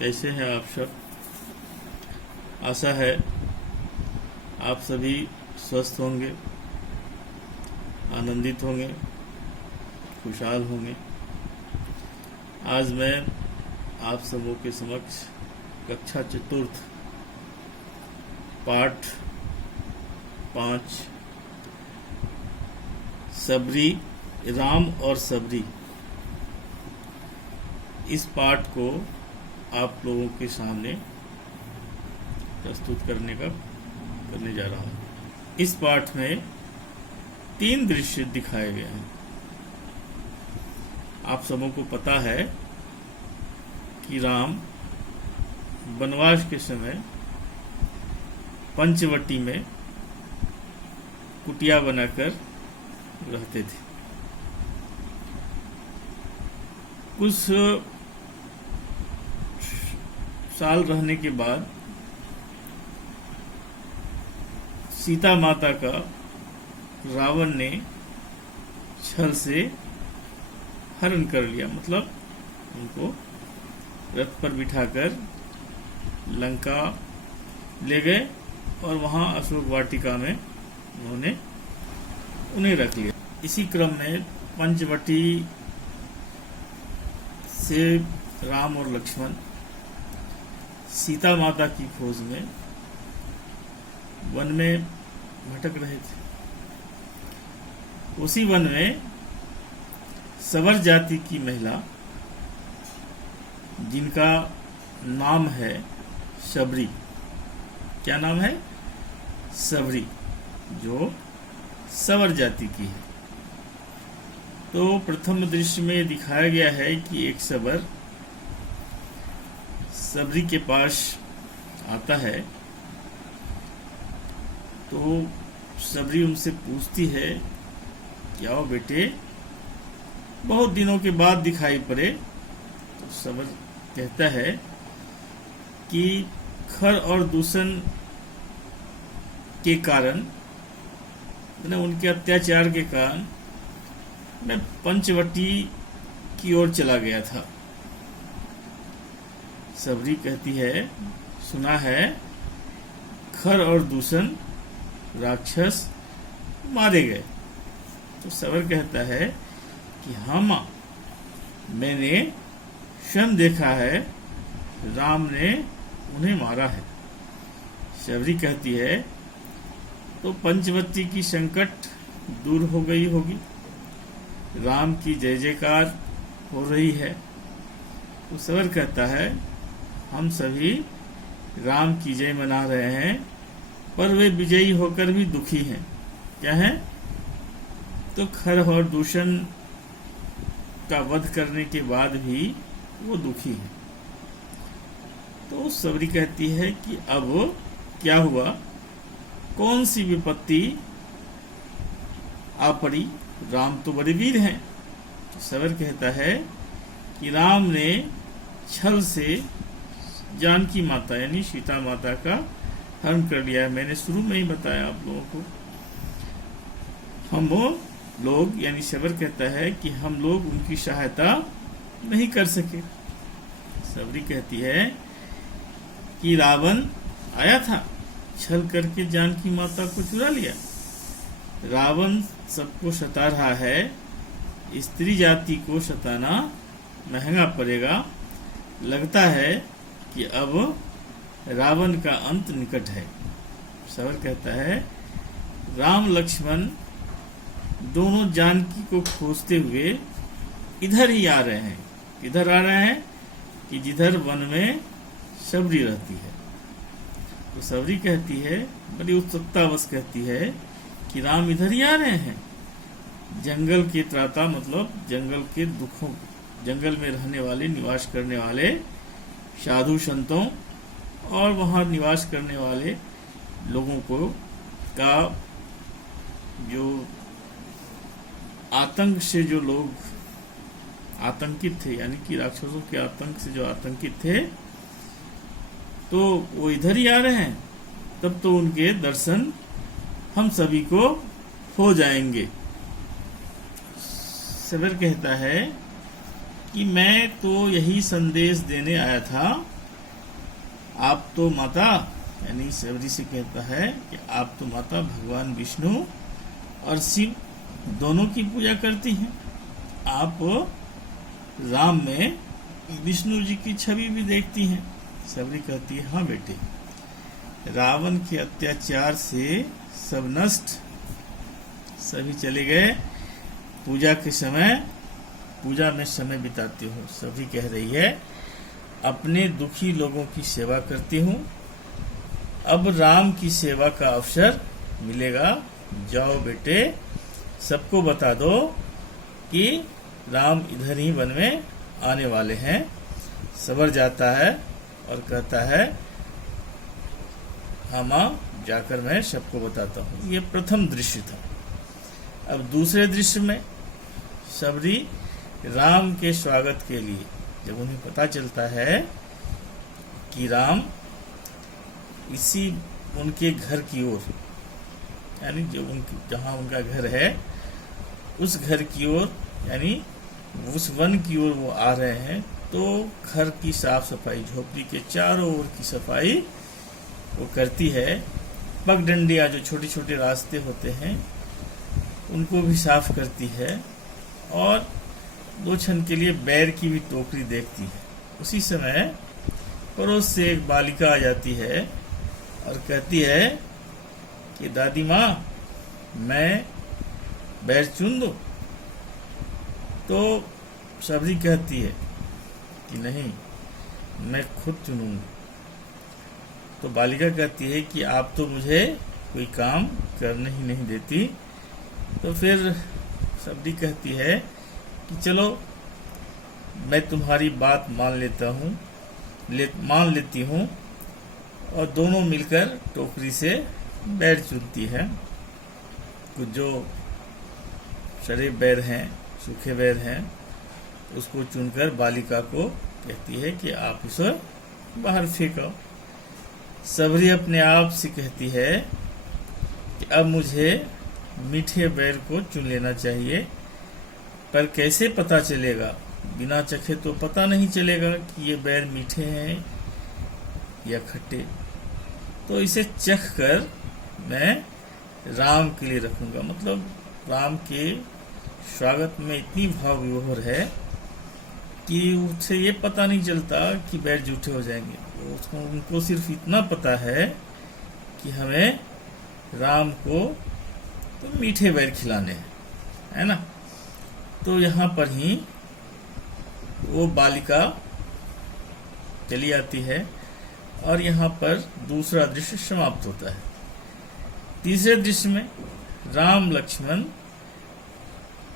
कैसे हैं आप सब। आशा है आप सभी स्वस्थ होंगे, आनंदित होंगे, खुशहाल होंगे। आज मैं आप सबों के समक्ष कक्षा चतुर्थ पाठ 5 सबरी, राम और सबरी, इस पाठ को आप लोगों के सामने प्रस्तुत करने जा रहा हूँ। इस पाठ में 3 दृश्य दिखाए गए हैं। आप सबों को पता है कि राम वनवास के समय पंचवटी में कुटिया बनाकर रहते थे। कुछ साल रहने के बाद सीता माता का रावण ने छल से हरण कर लिया, मतलब उनको रथ पर बिठाकर लंका ले गए और वहां अशोक वाटिका में उन्हें रख लिया। इसी क्रम में पंचवटी से राम और लक्ष्मण सीता माता की खोज में वन में भटक रहे थे। उसी वन में सवर जाति की महिला, जिनका नाम है सबरी, क्या नाम है? सबरी, जो सवर जाति की है। तो प्रथम दृश्य में दिखाया गया है कि एक सवर सबरी के पास आता है, तो सबरी उनसे पूछती है कि आओ बेटे, बहुत दिनों के बाद दिखाई पड़े। तो सबर कहता है कि खर और दूषण के कारण, उनके अत्याचार के कारण मैं पंचवटी की ओर चला गया था। सबरी कहती है, सुना है खर और दूषण राक्षस मारे गए। तो सबर कहता है कि हाँ माँ, मैंने स्वयं देखा है, राम ने उन्हें मारा है। सबरी कहती है, तो पंचवटी की संकट दूर हो गई होगी, राम की जय जयकार हो रही है। तो सबर कहता है, हम सभी राम की जय मना रहे हैं, पर वे विजयी होकर भी दुखी हैं। क्या है? तो खर और दूषण का वध करने के बाद भी वो दुखी हैं। तो सबरी कहती है कि अब क्या हुआ, कौन सी विपत्ति आ पड़ी? राम तो बड़े वीर हैं। तो सबर कहता है कि राम ने छल से जानकी माता यानी सीता माता का हरण कर लिया है। मैंने शुरू में ही बताया आप लोगों को। हम लोग यानी सबर कहता है कि हम लोग उनकी सहायता नहीं कर सके। सबरी कहती है कि रावण आया था, छल करके जानकी माता को चुरा लिया। रावण सबको सता रहा है, स्त्री जाति को सताना महंगा पड़ेगा। लगता है कि अब रावण का अंत निकट है। सबर कहता है, राम लक्ष्मण दोनों जानकी को खोजते हुए इधर ही आ रहे हैं। इधर आ रहे हैं कि जिधर वन में सबरी रहती है। तो सबरी कहती है, बड़ी उत्सुकतावश कहती है कि राम इधर ही आ रहे हैं। जंगल के त्राता, मतलब जंगल के दुखों, जंगल में रहने वाले, निवास करने वाले साधु संतों और वहां निवास करने वाले लोगों को का जो आतंक से जो लोग आतंकित थे, यानी कि राक्षसों के आतंक से जो आतंकित थे, तो वो इधर ही आ रहे हैं। तब तो उनके दर्शन हम सभी को हो जाएंगे। सबर कहता है कि मैं तो यही संदेश देने आया था आप तो माता, यानी सबरी से कहता है कि आप तो माता भगवान विष्णु और शिव दोनों की पूजा करती हैं। आप राम में विष्णु जी की छवि भी देखती हैं। सबरी कहती है, हाँ बेटे, रावण के अत्याचार से सब नष्ट, सभी चले गए। पूजा के समय, पूजा में समय बिताती हूँ। सभी कह रही है, अपने दुखी लोगों की सेवा करती हूँ। अब राम की सेवा का अवसर मिलेगा। जाओ बेटे, सबको बता दो कि राम इधर ही वन में आने वाले हैं। सबर जाता है और कहता है, हाँ माँ, जाकर मैं सबको बताता हूँ। ये प्रथम दृश्य था। अब दूसरे दृश्य में सबरी राम के स्वागत के लिए, जब उन्हें पता चलता है कि राम इसी उनके घर की ओर, यानी जो जहाँ उनका घर है उस घर की ओर, यानी उस वन की ओर वो आ रहे हैं, तो घर की साफ सफाई, झोपड़ी के चारों ओर की सफाई वो करती है। पगडंडियाँ, जो छोटे छोटे रास्ते होते हैं, उनको भी साफ करती है और दो क्षण के लिए बैर की भी टोकरी देखती है। उसी समय पड़ोस से एक बालिका आ जाती है और कहती है कि दादी माँ, मैं बैर चुन दूं? तो सबरी कहती है कि नहीं, मैं खुद चुनूंगी। तो बालिका कहती है कि आप तो मुझे कोई काम करने ही नहीं देती। तो फिर सबरी कहती है कि चलो, मैं तुम्हारी बात मान लेती हूँ, और दोनों मिलकर टोकरी से बैर चुनती है। कुछ जो सड़े बैर हैं, सूखे बैर हैं, उसको चुनकर बालिका को कहती है कि आप इसे बाहर फेंको। सबरी अपने आप से कहती है कि अब मुझे मीठे बैर को चुन लेना चाहिए, पर कैसे पता चलेगा? बिना चखे तो पता नहीं चलेगा कि ये बैर मीठे हैं या खट्टे। तो इसे चख कर मैं राम के लिए रखूंगा। मतलब राम के स्वागत में इतनी भाव विभोर है कि उसे ये पता नहीं चलता कि बैर जूठे हो जाएंगे। उनको सिर्फ इतना पता है कि हमें राम को तो मीठे बैर खिलाने हैं, है ना। तो यहाँ पर ही वो बालिका चली आती है और यहाँ पर दूसरा दृश्य समाप्त होता है। तीसरे दृश्य में राम लक्ष्मण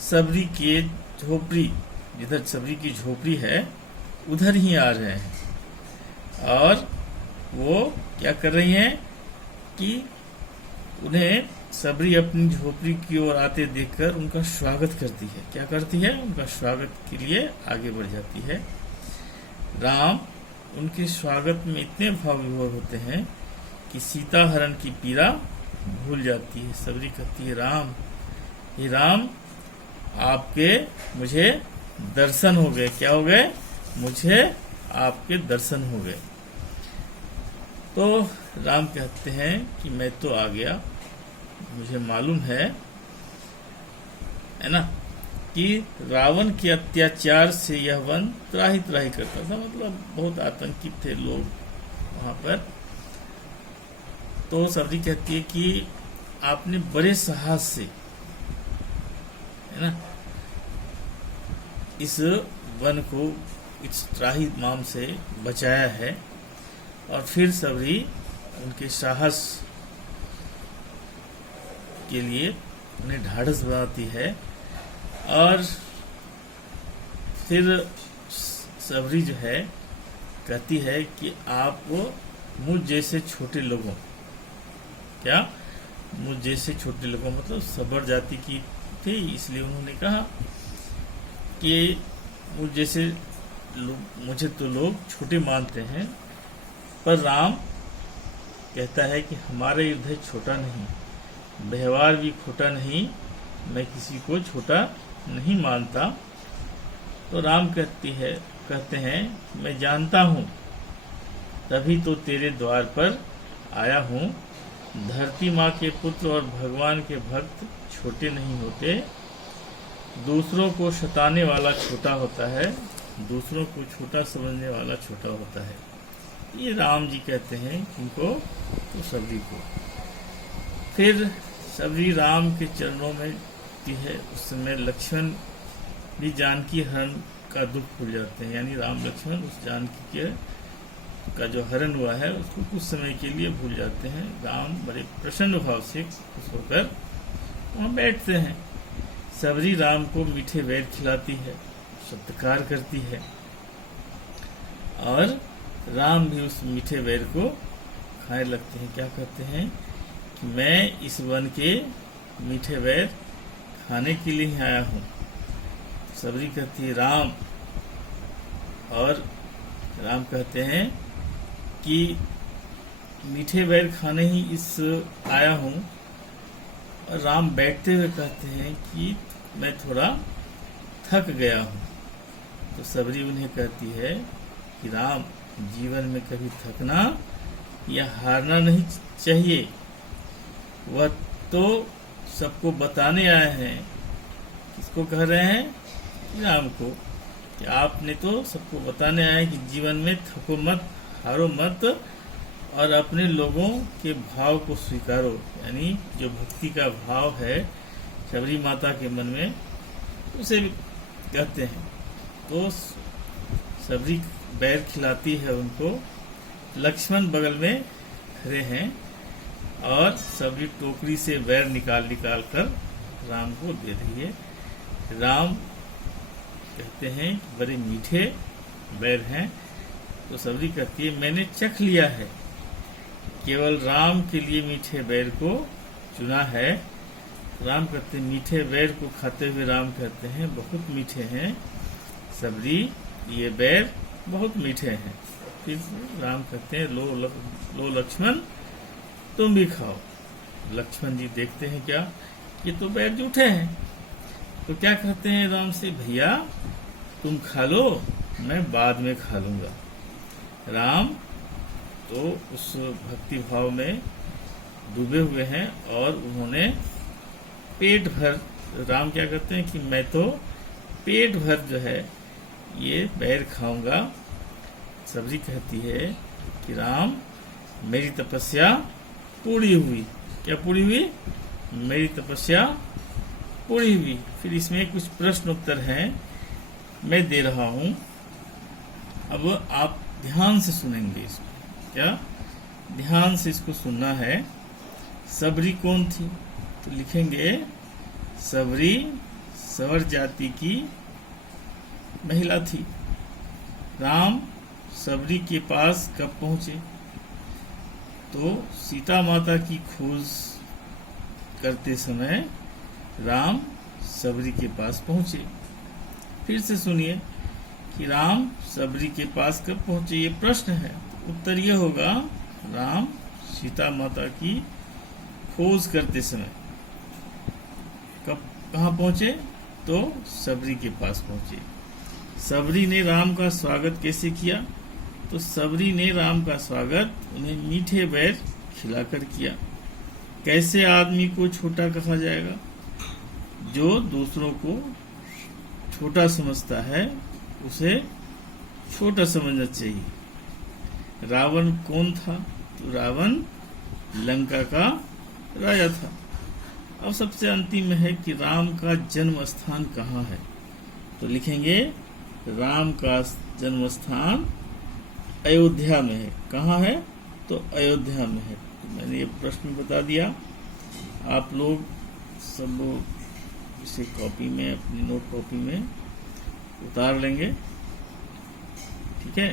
सबरी के झोपड़ी, जिधर सबरी की झोपड़ी है, उधर ही आ रहे हैं और वो क्या कर रही हैं कि उन्हें सबरी अपनी झोपड़ी की ओर आते देखकर उनका स्वागत करती है। क्या करती है? उनका स्वागत के लिए आगे बढ़ जाती है। राम उनके स्वागत में इतने भाव विभोर होते हैं कि सीता हरण की पीड़ा भूल जाती है। सबरी कहती है, राम, हे राम, आपके मुझे दर्शन हो गए। क्या हो गए? मुझे आपके दर्शन हो गए। तो राम कहते हैं कि मैं तो आ गया, मुझे मालूम है ना, कि रावण के अत्याचार से यह वन त्राही त्राही करता था। मतलब बहुत आतंकित थे लोग वहां पर। तो सबरी कहती है कि आपने बड़े साहस से, है ना, इस वन को इस त्राही माम से बचाया है। और फिर सबरी उनके साहस के लिए उन्हें ढाढ़स बनाती है। और फिर सबरी जो है कहती है कि आप मुझ जैसे छोटे लोगों, क्या मुझ जैसे छोटे लोगों, मतलब सबर जाति की थी, इसलिए उन्होंने कहा कि मुझ जैसे मुझे तो लोग छोटे मानते हैं, पर राम कहता है कि हमारा हृदय छोटा नहीं, व्यवहार भी खोटा नहीं, मैं किसी को छोटा नहीं मानता। तो राम कहते हैं, मैं जानता हूँ तभी तो तेरे द्वार पर आया हूँ। धरती माँ के पुत्र और भगवान के भक्त छोटे नहीं होते। दूसरों को सताने वाला छोटा होता है, दूसरों को छोटा समझने वाला छोटा होता है। ये राम जी कहते हैं किनको? तो सबरी को। फिर सबरी राम के चरणों में है। उस समय लक्ष्मण भी जानकी हरण का दुख भूल जाते हैं, यानी राम लक्ष्मण उस जानकी के का जो हरण हुआ है उसको कुछ समय के लिए भूल जाते हैं। राम बड़े प्रसन्न भाव से खुश होकर वहाँ बैठते हैं। सबरी राम को मीठे वैर खिलाती है, सत्कार करती है, और राम भी उस मीठे वैर को खाने लगते हैं। क्या कहते हैं कि मैं इस वन के मीठे वैर खाने के लिए ही आया हूँ। सबरी कहती है राम, और राम कहते हैं कि मीठे वैर खाने ही इस आया हूँ। और राम बैठते हुए कहते हैं कि मैं थोड़ा थक गया हूँ। तो सबरी उन्हें कहती है कि राम, जीवन में कभी थकना या हारना नहीं चाहिए। वह तो सबको बताने आए हैं। किसको कह रहे हैं? राम को, कि आपने तो सबको बताने आए हैं कि जीवन में थको मत, हारो मत, और अपने लोगों के भाव को स्वीकारो। यानी जो भक्ति का भाव है सबरी माता के मन में, उसे भी कहते हैं। तो सबरी बैर खिलाती है उनको। लक्ष्मण बगल में खड़े हैं और सबरी टोकरी से बैर निकाल कर राम को दे रही है। राम कहते हैं कि बड़े मीठे बैर हैं। तो सबरी कहती है मैंने चख लिया है, केवल राम के लिए मीठे बैर को चुना है। राम कहते हैं मीठे बैर को खाते हुए राम कहते हैं बहुत मीठे हैं सबरी, ये बैर बहुत मीठे हैं। फिर राम कहते हैं लो लक्ष्मण, तुम भी खाओ। लक्ष्मण जी देखते हैं क्या, ये तो बैर जूठे हैं। तो क्या कहते हैं राम से, भैया तुम खा लो, मैं बाद में खा लूंगा। राम तो उस भक्ति भाव में डूबे हुए हैं और उन्होंने पेट भर, राम क्या कहते हैं कि मैं तो पेट भर जो है ये बैर खाऊंगा। सबरी कहती है कि राम, मेरी तपस्या पूरी हुई। क्या पूरी हुई? मेरी तपस्या पूरी हुई। फिर इसमें कुछ प्रश्न उत्तर हैं, मैं दे रहा हूं, अब आप ध्यान से सुनेंगे इसको। क्या? ध्यान से इसको सुनना है। सबरी कौन थी? तो लिखेंगे सबरी सवर जाति की महिला थी। राम सबरी के पास कब पहुंचे? तो सीता माता की खोज करते समय राम सबरी के पास पहुंचे। फिर से सुनिए कि राम सबरी के पास कब पहुंचे, ये प्रश्न है। उत्तर ये होगा राम सीता माता की खोज करते समय कब कहाँ पहुंचे? तो सबरी के पास पहुंचे। सबरी ने राम का स्वागत कैसे किया? तो सबरी ने राम का स्वागत उन्हें मीठे बैर खिलाकर किया। कैसे आदमी को छोटा कहा जाएगा? जो दूसरों को छोटा समझता है उसे छोटा समझना चाहिए। रावण कौन था? तो रावण लंका का राजा था। अब सबसे अंतिम में है कि राम का जन्म स्थान कहाँ है? तो लिखेंगे राम का जन्म स्थान अयोध्या में है। कहाँ है? तो अयोध्या में है। तो मैंने ये प्रश्न बता दिया। आप लोग सब इसे कॉपी में, अपनी नोट कॉपी में उतार लेंगे। ठीक है।